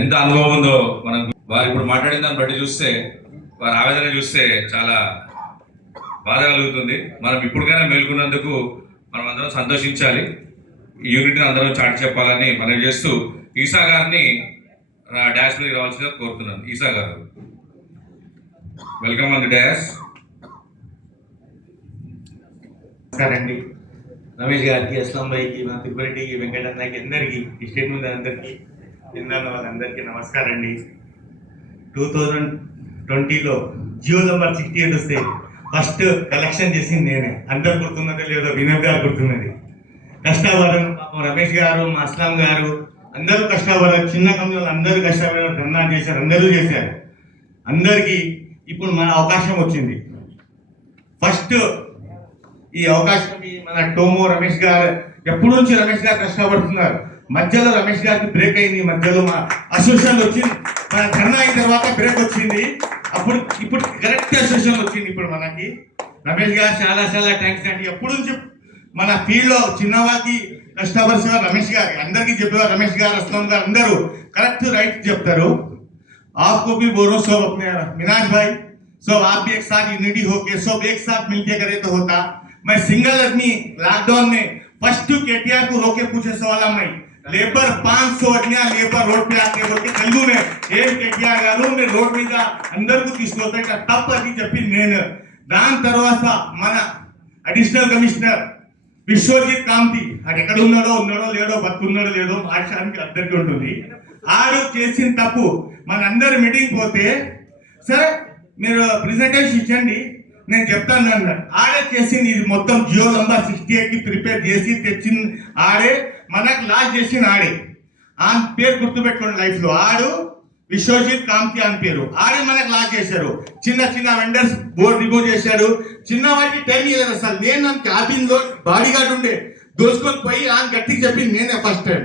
ఎంత అనుభవం ఉందో మనం వారు ఇప్పుడు మాట్లాడిన దాన్ని బట్టి చూస్తే, వారి ఆవేదన చూస్తే చాలా బాధ కలుగుతుంది. మనం ఇప్పటికైనా మేల్కొన్నందుకు మనం అందరం సంతోషించాలి. ఈ యూనిట్ని అందరం చాటి చెప్పాలని మనం చేస్తూ ఈసా గారిని డాష్ మీద రావాల్సిందిగా కోరుతున్నాను. ఈసా గారు, వెల్కమ్ ఆన్ ది డాష్. నమస్కారం అండి. రమేష్ గారికి, అస్లాం భాయికి, మా తిరుపతికి, వెంకటన్నకి, అందరికీ ఈ స్టేట్ ముందు అందరికీ, నిన్న వాళ్ళందరికీ నమస్కారం అండి. 2020లో జియో నెంబర్ 68 వస్తే ఫస్ట్ కలెక్షన్ చేసింది నేనే. అందరు గుర్తున్నదో లేదో వినోద్ గారు గుర్తున్నది. కష్టపడను పాపం రమేష్ గారు, మా అస్లాం గారు అందరూ కష్టపడారు. చిన్న కంపెనీలు అందరూ కష్టపడారు, ధర్నా చేశారు, అందరూ చేశారు. అందరికీ ఇప్పుడు మన అవకాశం వచ్చింది. ఫస్ట్ ఈ అవకాశం మన టోమో రమేష్ గారు ఎప్పటి నుంచి రమేష్ గారు కష్టపడుతున్నారు. మధ్యలో రమేష్ గారికి బ్రేక్ అయింది, మధ్యలో మా అసోసియేషన్ వచ్చింది, మన ధర్నా అయిన తర్వాత బ్రేక్ వచ్చింది. ఇప్పుడు కరెక్ట్ అసోసియేషన్ వచ్చింది. ఇప్పుడు మనకి రమేష్ గారు చాలా చాలా థ్యాంక్స్ అండి. ఎప్పటి నుంచి మన ఫీల్డ్లో చిన్నవాళ్ళకి కష్టపరిచిన రమేష్ గారు అందరికీ చెప్పేవారు. రమేష్ గారు, అస్లాం గారు అందరూ కరెక్ట్ రైట్ చెప్తారు. आपको भी बोलो सब अपने मिनाज भाई, सब आप भी एक साथ यूनिटी होके सब एक साथ मिलके करे तो होता. मैं सिंगल आदमी लॉकडाउन में फर्स्ट केटीआर को रोके पूछे सवाल मैं लेबर 500 आदमी लेबर रोड पे आके बोलते తెలుగు में ఏం కేటీఆర్ గారు మీరు రోడ్ మీద అందరికీ తీసుకొస్తా తప్ప అని చెప్పి నేను. దాని తర్వాత మన అడిషనల్ కమిషనర్ విశ్వజిత్ కాంతి అది ఎక్కడ ఉన్నాడో లేడో బతుకున్నాడో లేదో ఆశానికి అందరికీ ఉంటుంది. ఆడు చేసిన తప్పు మన అందరు మీటింగ్ పోతే సార్ మీరు ప్రెజెంటేషన్ ఇచ్చండి నేను చెప్తాను అన్నాడు. ఆడే చేసింది ఇది మొత్తం జియో నంబర్ 68కి ప్రిపేర్ చేసి తెచ్చింది ఆడే. మనకు లాస్ట్ చేసింది ఆడే. ఆ పేరు గుర్తుపెట్టుకోండి లైఫ్లో. ఆడు విశ్వజిత్ కాంతి అని పేరు. ఆడే మనకు లాస్ట్ చేశారు. చిన్న చిన్న వెండర్స్ బోర్డు రిమూవ్ చేశారు. చిన్న వాటికి టైం ఇవ్వలేదు అసలు. నేను నా క్యాబిన్లో బాడీ గార్డ్ ఉండే దోసుకొని పోయి ఆ గట్టికి చెప్పింది నేనే ఫస్ట్ టైం.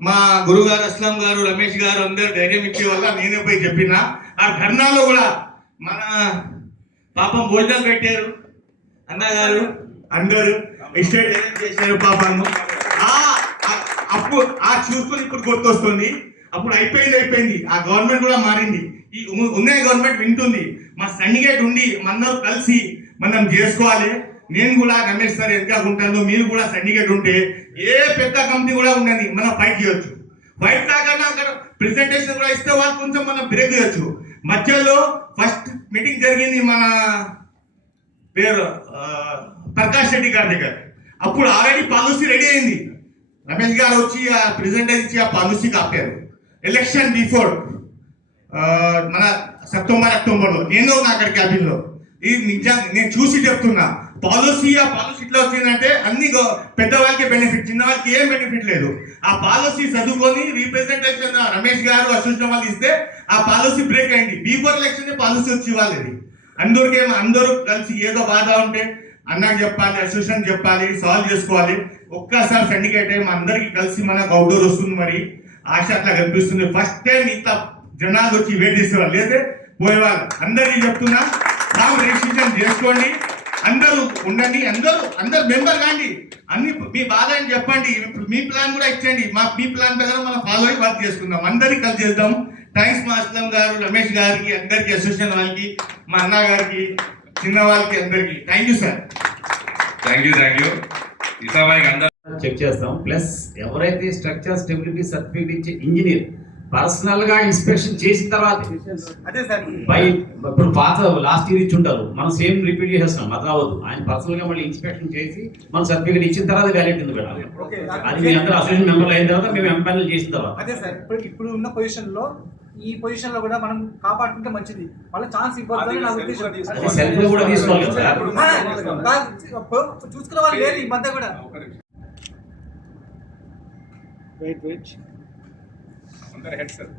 మా గురుగారు అస్లాం గారు, రమేష్ గారు అందరు ధైర్యం ఇచ్చే వల్ల నేనే పోయి చెప్పిన. ఆ ధర్నాలో కూడా మన పాపం భోజనాలు పెట్టారు అన్నగారు, అందరు ఎక్స్టెండ్ చేశారు పాపము. అప్పుడు ఆ చూసుకొని ఇప్పుడు గుర్తొస్తుంది. అప్పుడు అయిపోయింది. ఆ గవర్నమెంట్ కూడా మారింది. ఈ ఉన్న గవర్నమెంట్ వింటుంది. మా సర్టిఫికేట్ ఉండి మనందరూ కలిసి మనం చేసుకోవాలి. నేను కూడా రమేష్ సార్ ఎంత ఉంటాను, మీరు కూడా సర్టిఫికేట్ ఉంటే ఏ పెద్ద కంపెనీ కూడా ఉండని మనం ఫైట్ చేయొచ్చు. ఫైట్ కాకుండా అక్కడ ప్రెజెంటేషన్ కూడా ఇస్తే వాళ్ళు కొంచెం మనం బ్రేక్ చేయొచ్చు. మధ్యలో ఫస్ట్ మీటింగ్ జరిగింది మన పేరు ప్రకాష్ రెడ్డి గారి దగ్గర. అప్పుడు ఆల్రెడీ పాలసీ రెడీ అయింది. రమేష్ గారు వచ్చి ఆ ప్రెజెంటేషన్ ఇచ్చి ఆ పాలసీ కాపారు. ఎలక్షన్ బిఫోర్ మన అక్టోబర్లో నేను అక్కడ క్యాబిన్లో ఇది నిజంగా నేను చూసి చెప్తున్నా. పాలసీ ఇట్లా వచ్చిందంటే అన్ని పెద్దవాళ్ళకి బెనిఫిట్, చిన్న వాళ్ళకి ఏం బెనిఫిట్ లేదు. ఆ పాలసీ చదువుకొని రీప్రజెంటేషన్ రమేష్ గారు అసోసియేషన్ వాళ్ళు ఇస్తే ఆ పాలసీ బ్రేక్ అయింది. బిఫోర్ ఎలక్షన్ పాలసీ వచ్చి వాళ్ళది. అందరూ కలిసి ఏదో బాధ ఉంటే అన్నకు చెప్పాలి, అసోసియేషన్ చెప్పాలి, సాల్వ్ చేసుకోవాలి. ఒక్కసారి సిండికేట్ అయ్యి అందరికి కలిసి మనకు అవుట్డోర్ వస్తుంది. మరి ఆశ అట్లా కనిపిస్తుంది. ఫస్ట్ టైం ఇంత జనాలు వచ్చి వెయిట్ చేసేవాళ్ళు లేదే పోయేవాళ్ళు. అందరికీ చెప్తున్నా రిజిస్ట్రేషన్ చేసుకోండి, అందరూ ఉండండి, అందరు మెంబర్ కాండి. అన్ని మీ బాధ అని చెప్పండి. మీ ప్లాన్ కూడా ఇచ్చండి. మీ ప్లాన్ ప్రకారం మనం ఫాలో అయ్యి వర్క్ చేసుకుందాం. అందరికి కలిసి చేద్దాం. థ్యాంక్స్ మా అస్లాం గారు, రమేష్ గారికి, అందరికి అసోసియేషన్ వాళ్ళకి, మా అన్న గారికి, చిన్న వాళ్ళకి అందరికి thank you sir. Thank you. Check చేస్తాం. ప్లస్ ఎవరైతే స్ట్రక్చర్ స్టెబిలిటీ సర్టిఫికేట్ ఇచ్చే ఇంజనీర్ పర్సనల్ గా ఇన్స్పెక్షన్ చేసిన తర్వాత అదే సార్ బై ఇప్పుడు పాత లాస్ట్ ఇయర్ ఇచ్చి ఉంటారు, మనం సేమ్ రిపీట్ చేసేస్తున్నాం. అది రావద్దు. ఆయన పర్సనల్ గా మళ్ళీ ఇన్స్పెక్షన్ చేసి మన సర్టిఫికేట్ ఇచ్చిన తర్వాత వ్యాలిడ్ ఉంది పెట్టాలి. అది మీ అందరూ అసోసియేషన్ మెంబర్లు అయిన తర్వాత మేము ఎంపైనల్ చేసిన తర్వాత. అదే సార్ ఇప్పుడు ఉన్న పొజిషన్ లో ఈ పొజిషన్ లో కూడా మనం కాపాడుకుంటే మంచిది. వాళ్ళ ఛాన్స్ ఇవ్వద్దని నా ఉద్దేశం. సెల్ఫ్ కూడా తీసుకోవాలి సార్. చూసుకునే వాళ్ళు లేరు ఈ మధ్య కూడా. వెయిట్ అందరు హెడ్ సార్